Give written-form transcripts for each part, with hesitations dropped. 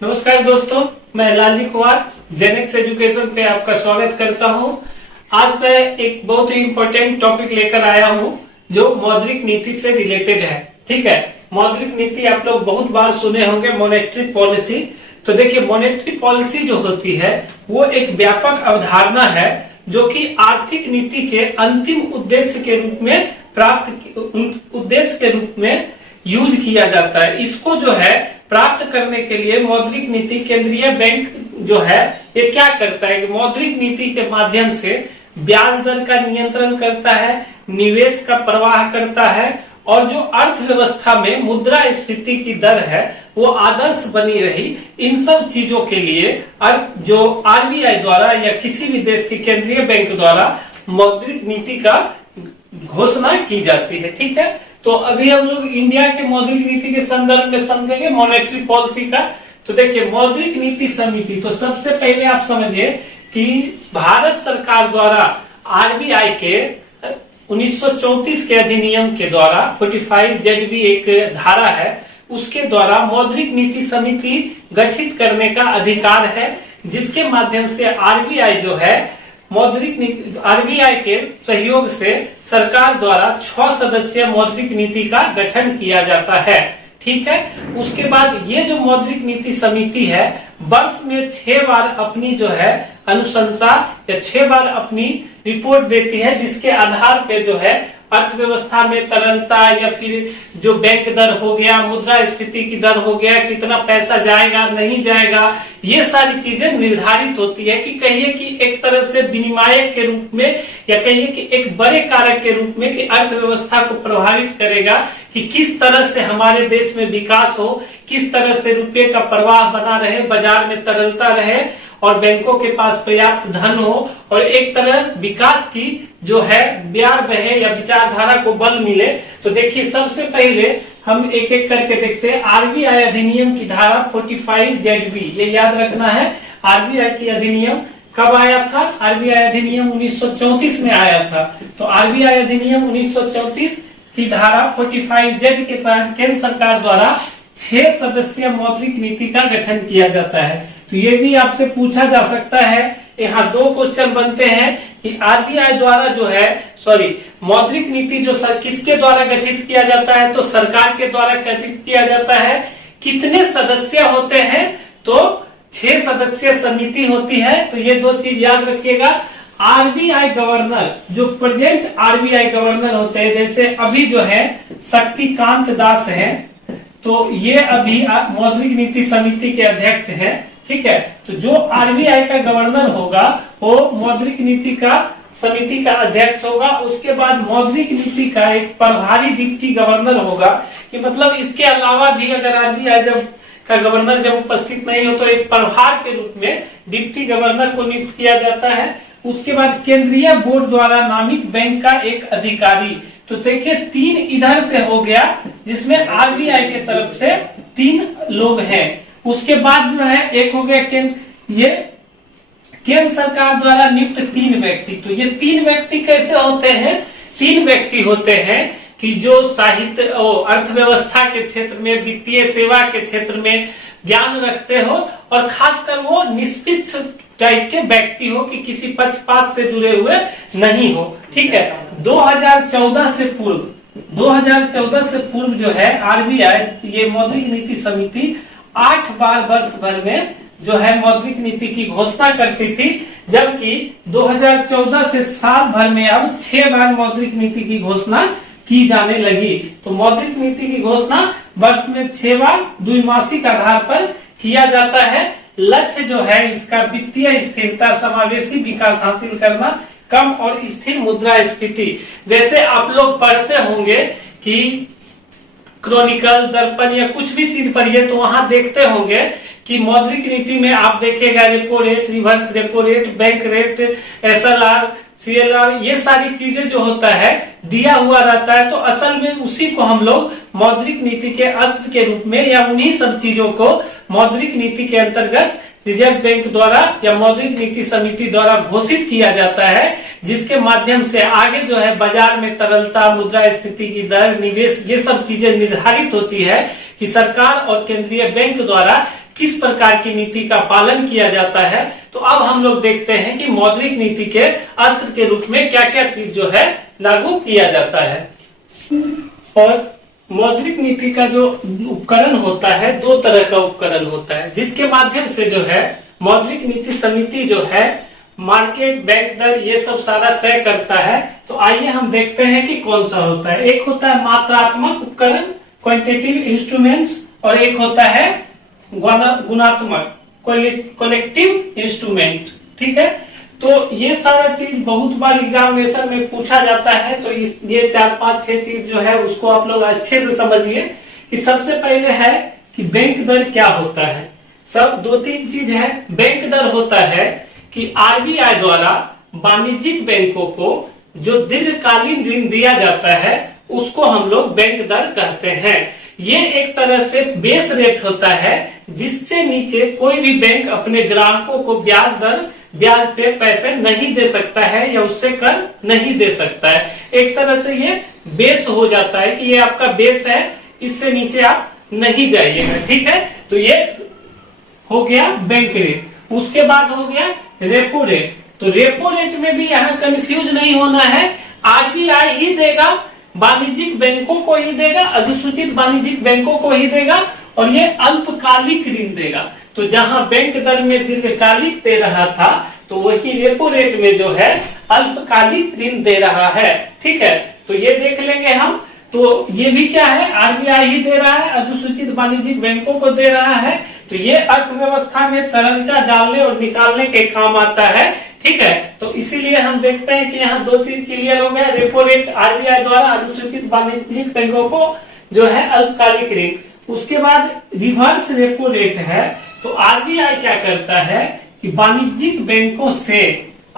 नमस्कार दोस्तों, मैं लालजी कुमार जेनेक्स एजुकेशन पे आपका स्वागत करता हूं। आज मैं एक बहुत ही इम्पोर्टेंट टॉपिक लेकर आया हूं जो मौद्रिक नीति से रिलेटेड है। ठीक है, मौद्रिक नीति आप लोग बहुत बार सुने होंगे, मॉनेटरी पॉलिसी। तो देखिए, मॉनेटरी पॉलिसी जो होती है वो एक व्यापक अवधारणा है जो कि आर्थिक नीति के अंतिम उद्देश्य के रूप में यूज किया जाता है। इसको जो है प्राप्त करने के लिए मौद्रिक नीति, केंद्रीय बैंक जो है ये क्या करता है कि मौद्रिक नीति के माध्यम से ब्याज दर का नियंत्रण करता है, निवेश का प्रवाह करता है और जो अर्थव्यवस्था में मुद्रास्फीति की दर है वो आदर्श बनी रही, इन सब चीजों के लिए जो आरबीआई द्वारा या किसी भी देश की केंद्रीय बैंक द्वारा मौद्रिक नीति का घोषणा की जाती है। ठीक है, तो अभी हम लोग इंडिया के मौद्रिक नीति के संदर्भ में समझेंगे मॉनेटरी पॉलिसी का। तो देखिए, मौद्रिक नीति समिति, तो सबसे पहले आप समझिए कि भारत सरकार द्वारा आरबीआई के 1934 के अधिनियम के द्वारा 45 ZB एक धारा है, उसके द्वारा मौद्रिक नीति समिति गठित करने का अधिकार है, जिसके माध्यम से आरबीआई जो है आरबीआई के सहयोग से सरकार द्वारा 6 सदस्यीय मौद्रिक नीति का गठन किया जाता है। ठीक है, उसके बाद ये जो मौद्रिक नीति समिति है वर्ष में 6 बार अपनी जो है अनुशंसा या 6 बार अपनी रिपोर्ट देती है, जिसके आधार पे जो है अर्थव्यवस्था में तरलता या फिर जो बैंक दर हो गया, मुद्रास्फीति की दर हो गया, कितना पैसा जाएगा नहीं जाएगा, ये सारी चीजें निर्धारित होती है कि कहिए कि एक तरह से विनिमायक के रूप में या कहिए कि एक बड़े कारक के रूप में कि अर्थव्यवस्था को प्रभावित करेगा कि किस तरह से हमारे देश में विकास हो, किस तरह से रुपये का प्रवाह बना रहे, बाजार में तरलता रहे और बैंकों के पास पर्याप्त धन हो और एक तरह विकास की जो है ब्यार बहे या विचारधारा को बल मिले। तो देखिए, सबसे पहले हम एक एक करके देखते हैं। आरबीआई अधिनियम की धारा 45 ZB, ये याद रखना है। आरबीआई की अधिनियम कब आया था? आरबीआई अधिनियम 1934 में आया था। तो आरबीआई अधिनियम 1934 की धारा 45 Z के साथ केंद्र सरकार द्वारा 6 सदस्यीय मौद्रिक नीति का गठन किया जाता है। तो ये भी आपसे पूछा जा सकता है, यहाँ 2 क्वेश्चन बनते हैं कि आरबीआई द्वारा जो है मौद्रिक नीति जो किसके द्वारा गठित किया जाता है? तो सरकार के द्वारा गठित किया जाता है। कितने सदस्य होते हैं? तो 6 सदस्यीय समिति होती है। तो ये 2 चीज याद रखिएगा। आरबीआई गवर्नर, जो प्रेजेंट आरबीआई गवर्नर होते हैं, जैसे अभी जो है शक्तिकांत दास है, तो ये अभी मौद्रिक नीति समिति के अध्यक्ष हैं। ठीक है, तो जो आरबीआई का गवर्नर होगा वो मौद्रिक नीति का समिति का अध्यक्ष होगा। उसके बाद मौद्रिक नीति का एक प्रभारी डिप्टी गवर्नर होगा, कि मतलब इसके अलावा भी अगर आरबीआई का गवर्नर जब उपस्थित नहीं हो तो एक प्रभार के रूप में डिप्टी गवर्नर को नियुक्त किया जाता है। उसके बाद केंद्रीय बोर्ड द्वारा नामित बैंक का एक अधिकारी। तो देखिए, 3 इधर से हो गया, जिसमें आरबीआई के तरफ से 3 लोग हैं। उसके बाद जो है एक हो गया केंद्र सरकार द्वारा नियुक्त 3 व्यक्ति। तो ये 3 व्यक्ति कैसे होते हैं? 3 व्यक्ति होते हैं कि जो साहित्य अर्थव्यवस्था के क्षेत्र में, वित्तीय सेवा के क्षेत्र में ज्ञान रखते हो और खासकर वो निष्पक्ष टाइप के व्यक्ति हो कि किसी पक्षपात से जुड़े हुए नहीं हो। ठीक है, 2014 से पूर्व जो है आरबीआई ये मौद्रिक नीति समिति 8 बार वर्ष भर में जो है मौद्रिक नीति की घोषणा करती थी, जबकि 2014 से साल भर में अब 6 बार मौद्रिक नीति की घोषणा की जाने लगी। तो मौद्रिक नीति की घोषणा वर्ष में 6 बार द्विमासिक आधार पर किया जाता है। लक्ष्य जो है इसका वित्तीय स्थिरता, समावेशी विकास हासिल करना, कम और स्थिर मुद्रास्फीति। जैसे आप लोग पढ़ते होंगे कि क्रॉनिकल, दर्पण या कुछ भी चीज पढ़िए तो वहां देखते होंगे कि मौद्रिक नीति में आप देखेगा repo rate, reverse repo rate, bank rate, SLR, CLR, ये सारी चीजें जो होता है दिया हुआ रहता है। तो असल में उसी को हम लोग मौद्रिक नीति के अस्त्र के रूप में या उन्हीं सब चीजों को मौद्रिक नीति के अंतर्गत रिजर्व बैंक द्वारा या मौद्रिक नीति समिति द्वारा घोषित किया जाता है, जिसके माध्यम से आगे जो है बाजार में तरलता, मुद्रास्फीति की दर, निवेश, ये सब चीजें निर्धारित होती है कि सरकार और केंद्रीय बैंक द्वारा किस प्रकार की नीति का पालन किया जाता है। तो अब हम लोग देखते हैं कि मौद्रिक नीति के अस्त्र के रूप में क्या क्या चीज जो है लागू किया जाता है। और मौद्रिक नीति का जो उपकरण होता है, दो तरह का उपकरण होता है, जिसके माध्यम से जो है मौद्रिक नीति समिति जो है मार्केट, बैंक दर, ये सब सारा तय करता है। तो आइए हम देखते हैं कि कौन सा होता है। एक होता है मात्रात्मक उपकरण, क्वांटिटेटिव इंस्ट्रूमेंट्स, और एक होता है गुणात्मक, कलेक्टिव इंस्ट्रूमेंट। ठीक है, तो ये सारा चीज बहुत बार एग्जामिनेशन में पूछा जाता है। तो ये 4, 5, 6 चीज जो है उसको आप लोग अच्छे से समझिए कि सबसे पहले है कि बैंक दर क्या होता है। सब 2-3 चीज है। बैंक दर होता है कि आरबीआई द्वारा वाणिज्यिक बैंकों को जो दीर्घकालीन ऋण दिया जाता है उसको हम लोग बैंक दर कहते हैं। ये एक तरह से बेस रेट होता है जिससे नीचे कोई भी बैंक अपने ग्राहकों को ब्याज पे पैसे नहीं दे सकता है या उससे कर नहीं दे सकता है। एक तरह से ये बेस हो जाता है कि ये आपका बेस है, इससे नीचे आप नहीं जाइएगा। ठीक है, तो ये हो गया बैंक रेट। उसके बाद हो गया रेपो रेट। तो रेपो रेट में भी यहाँ कंफ्यूज नहीं होना है, आरबीआई ही देगा, वाणिज्यिक बैंकों को ही देगा, अधिसूचित वाणिज्यिक बैंकों को ही देगा, और ये अल्पकालिक ऋण देगा। तो जहां बैंक दर में दीर्घकालिक दे रहा था तो वही रेपो रेट में जो है अल्पकालिक ऋण दे रहा है। ठीक है, तो ये देख लेंगे हम। तो ये भी क्या है, आरबीआई ही दे रहा है, अधिसूचित वाणिज्यिक बैंकों को दे रहा है। तो ये अर्थव्यवस्था में तरलता डालने और निकालने के काम आता है। ठीक है, तो इसीलिए हम देखते हैं कि यहाँ 2 चीज क्लियर हो गया। रेपो रेट आरबीआई द्वारा अधिसूचित वाणिज्यिक बैंकों को जो है अल्पकालिक ऋण। उसके बाद रिवर्स रेपो रेट है। तो आरबीआई क्या करता है कि वाणिज्यिक बैंकों से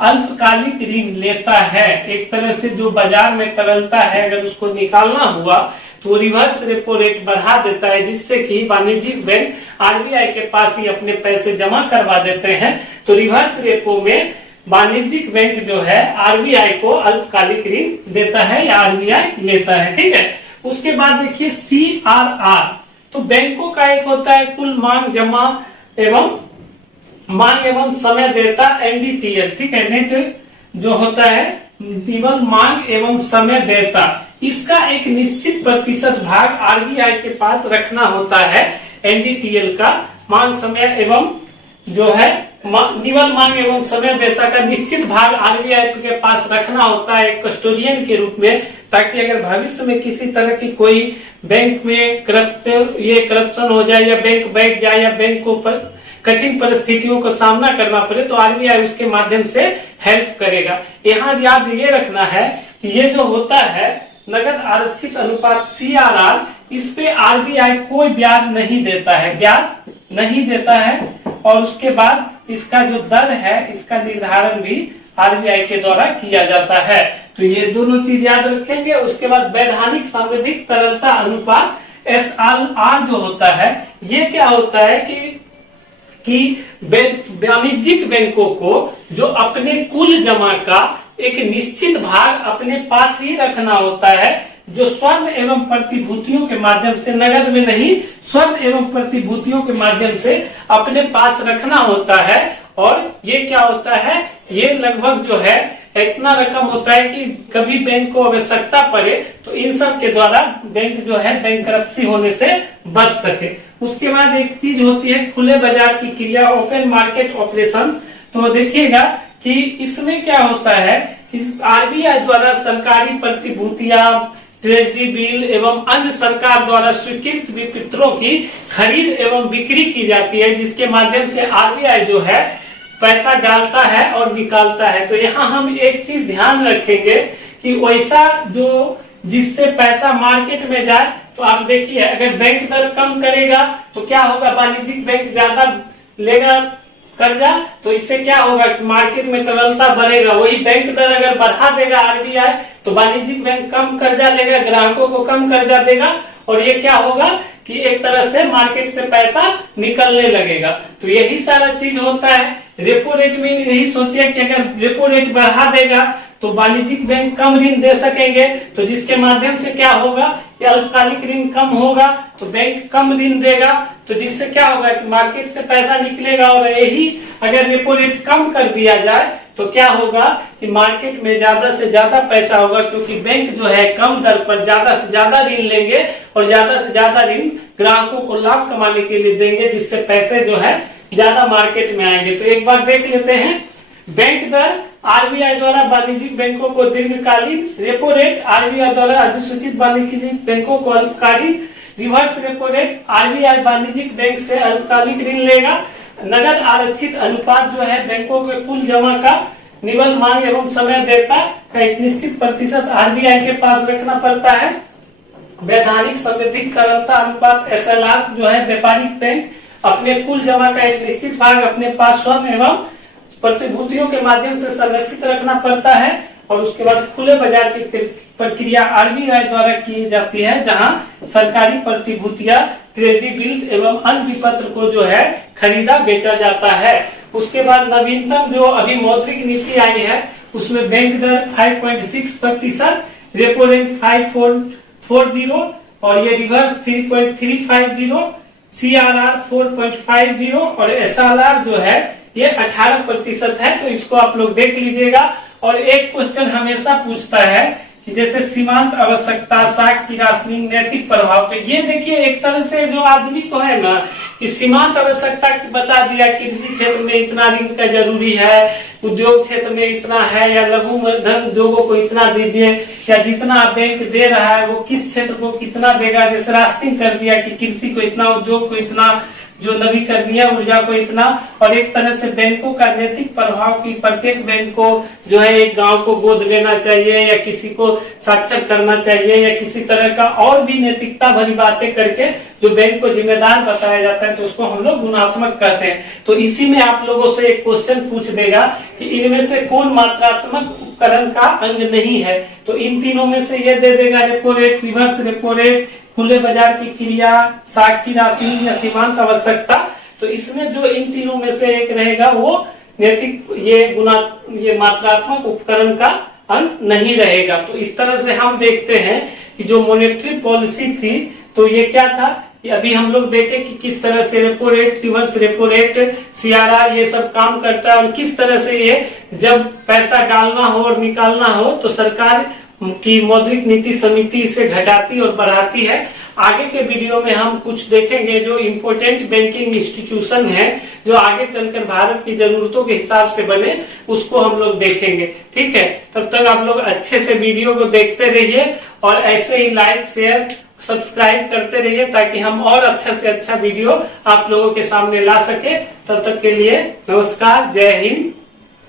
अल्पकालिक ऋण लेता है। एक तरह से जो बाजार में तरलता है अगर उसको निकालना हुआ तो रिवर्स रेपो रेट बढ़ा देता है, जिससे कि वाणिज्यिक बैंक आरबीआई के पास ही अपने पैसे जमा करवा देते हैं। तो रिवर्स रेपो में वाणिज्यिक बैंक जो है आरबीआई को अल्पकालिक ऋण देता है या आरबीआई लेता है। ठीक है, उसके बाद देखिए CRR। तो बैंकों का एक होता है कुल मांग जमा एवं समय देता, NDTL। ठीक है, नेट जो होता है केवल मांग एवं समय देता, इसका एक निश्चित प्रतिशत भाग आरबीआई के पास रखना होता है। NDTL का मांग समय एवं जो है निवल मांग एवं समय देता का निश्चित भाग आरबीआई के पास रखना होता है एक कस्टोडियन के रूप में, ताकि अगर भविष्य में किसी तरह की कोई बैंक में करप्शन हो जाए या बैंक बैठ जाए या बैंक को कठिन परिस्थितियों का सामना करना पड़े तो आरबीआई उसके माध्यम से हेल्प करेगा। यहाँ याद ये रखना है कि ये जो होता है नगद आरक्षित अनुपात CRR, इस पे आरबीआई कोई ब्याज नहीं देता है, और उसके बाद इसका जो दर है इसका निर्धारण भी आरबीआई के द्वारा किया जाता है। तो ये दोनों चीज याद रखेंगे। उसके बाद वैधानिक सांविधिक तरलता अनुपात SRR जो होता है, ये क्या होता है कि वाणिज्यिक बैंकों को जो अपने कुल जमा का एक निश्चित भाग अपने पास ही रखना होता है, जो स्वर्ण एवं प्रतिभूतियों के माध्यम से, नगद में नहीं, स्वर्ण एवं प्रतिभूतियों के माध्यम से अपने पास रखना होता है। और ये क्या होता है, ये लगभग जो है इतना रकम होता है कि कभी बैंक को आवश्यकता पड़े तो इन सब के द्वारा बैंक जो है बैंकरप्सी होने से बच सके। उसके बाद एक चीज होती है खुले बाजार की क्रिया, ओपन मार्केट ऑपरेशन। तो देखिएगा कि इसमें क्या होता है कि आरबीआई द्वारा सरकारी प्रतिभूतियां, ट्रेजरी बिल एवं अन्य सरकार द्वारा स्वीकृत विपत्रों की खरीद एवं बिक्री की जाती है, जिसके माध्यम से आरबीआई जो है पैसा डालता है और निकालता है। तो यहाँ हम एक चीज ध्यान रखेंगे कि वैसा जो जिससे पैसा मार्केट में जाए, तो आप देखिए अगर बैंक दर कम करेगा तो क्या होगा, वाणिज्यिक बैंक ज्यादा लेगा कर्जा, तो इससे क्या होगा कि मार्केट में तरलता बढ़ेगा। वही बैंक दर अगर बढ़ा देगा आरबीआई तो वाणिज्यिक बैंक कम कर्जा लेगा, ग्राहकों को कम कर्जा देगा, और ये क्या होगा कि एक तरह से मार्केट से पैसा निकलने लगेगा। तो यही सारा चीज होता है। रेपो रेट में यही सोचिए कि अगर रेपो रेट बढ़ा देगा तो वाणिज्यिक बैंक कम ऋण दे सकेंगे, तो जिसके माध्यम से क्या होगा, कि अल्पकालिक ऋण कम होगा तो बैंक कम ऋण देगा, तो जिससे क्या होगा कि मार्केट से पैसा निकलेगा। और यही अगर रेपो रेट कम कर दिया जाए तो क्या होगा कि मार्केट में ज्यादा से ज्यादा पैसा होगा, क्योंकि बैंक जो है कम दर पर ज्यादा से ज्यादा ऋण लेंगे और ज्यादा से ज्यादा ऋण ग्राहकों को लाभ कमाने के लिए देंगे, जिससे पैसे जो है ज्यादा मार्केट में आएंगे। तो एक बार देख लेते हैं बैंक दर। आरबीआई द्वारा वाणिज्यिक बैंकों को दीर्घकालीन, रेपो रेट आरबीआई द्वारा अधिसूचित वाणिज्यिक बैंकों को अल्पकालीन, रिवर्स रेपो रेट आरबीआई वाणिज्यिक बैंक से अल्पकालिक ऋण लेगा। नगद आरक्षित अनुपात जो है बैंकों के कुल जमा का निवल मांग एवं समय देयता का एक निश्चित प्रतिशत आरबीआई के पास रखना पड़ता है। वैधानिक संविधिक तरलता अनुपात एसएलआर जो है व्यापारिक बैंक अपने कुल जमा का एक निश्चित भाग अपने पास स्वर्ण एवं प्रतिभूतियों के माध्यम से संरक्षित रखना पड़ता है। और उसके बाद खुले बाजार की प्रक्रिया आरबीआई द्वारा की जाती है, जहां सरकारी प्रतिभूतियां, ट्रेजरी बिल्स एवं अन्य विपत्र को जो है खरीदा बेचा जाता है। उसके बाद नवीनतम जो अभी मौद्रिक नीति आई है उसमें बैंक दर 5.6%, रेपो रेट 5.40 और ये रिवर्स 3.350, सीआरआर 4.50 और एसएलआर जो है ये 18% है। तो इसको आप लोग देख लीजिएगा। और एक क्वेश्चन हमेशा पूछता है कि जैसे सीमांत आवश्यकता, साख की राशि, नैतिक प्रभाव, तो ये देखिए एक तरह से जो आदमी को है ना कि सीमांत आवश्यकता की बता दिया, कृषि क्षेत्र में इतना ऋण का जरूरी है, उद्योग क्षेत्र में इतना है, या लघु मध्यम उद्योगों को इतना दीजिए, या जितना बैंक दे रहा है वो किस क्षेत्र को कितना देगा। जैसे रास्टिंग कर दिया कि कृषि को इतना, उद्योग को इतना, जो नवीकरणीय ऊर्जा को इतना। और एक तरह से बैंकों का नैतिक प्रभाव की प्रत्येक बैंक को जो है एक गांव को गोद लेना चाहिए, या किसी को साक्षर करना चाहिए, या किसी तरह का और भी नैतिकता भरी बातें करके जो बैंक को जिम्मेदार बताया जाता है, तो उसको हम लोग गुणात्मक कहते हैं। तो इसी में आप लोगों से एक क्वेश्चन पूछ देगा कि इनमें से कौन मात्रात्मक उपकरण का अंग नहीं है, तो इन तीनों में से ये दे देगा repo rate, reverse repo rate, खुले बाजार की क्रिया, साख की राशि या सीमांत आवश्यकता। तो इसमें जो इन तीनों में से एक रहेगा वो नैतिक, ये मात्रात्मक उपकरण का अंग नहीं रहेगा। तो इस तरह से हम देखते हैं कि जो मॉनेटरी पॉलिसी थी तो ये क्या था, कि अभी हम लोग देखें कि किस तरह से repo rate, reverse repo rate, CRR ये सब काम करता है, और किस तरह से ये जब पैसा डालना हो और निकालना हो तो सरकार की मौद्रिक नीति समिति इसे घटाती और बढ़ाती है। आगे के वीडियो में हम कुछ देखेंगे जो इम्पोर्टेंट बैंकिंग इंस्टीट्यूशन है, जो आगे चलकर भारत की जरूरतों के हिसाब से बने, उसको हम लोग देखेंगे। ठीक है, तब तक आप लोग अच्छे से वीडियो को देखते रहिए और ऐसे ही लाइक, शेयर, सब्सक्राइब करते रहिए, ताकि हम और अच्छा से अच्छा वीडियो आप लोगों के सामने ला सके। तब तक के लिए नमस्कार, जय हिंद।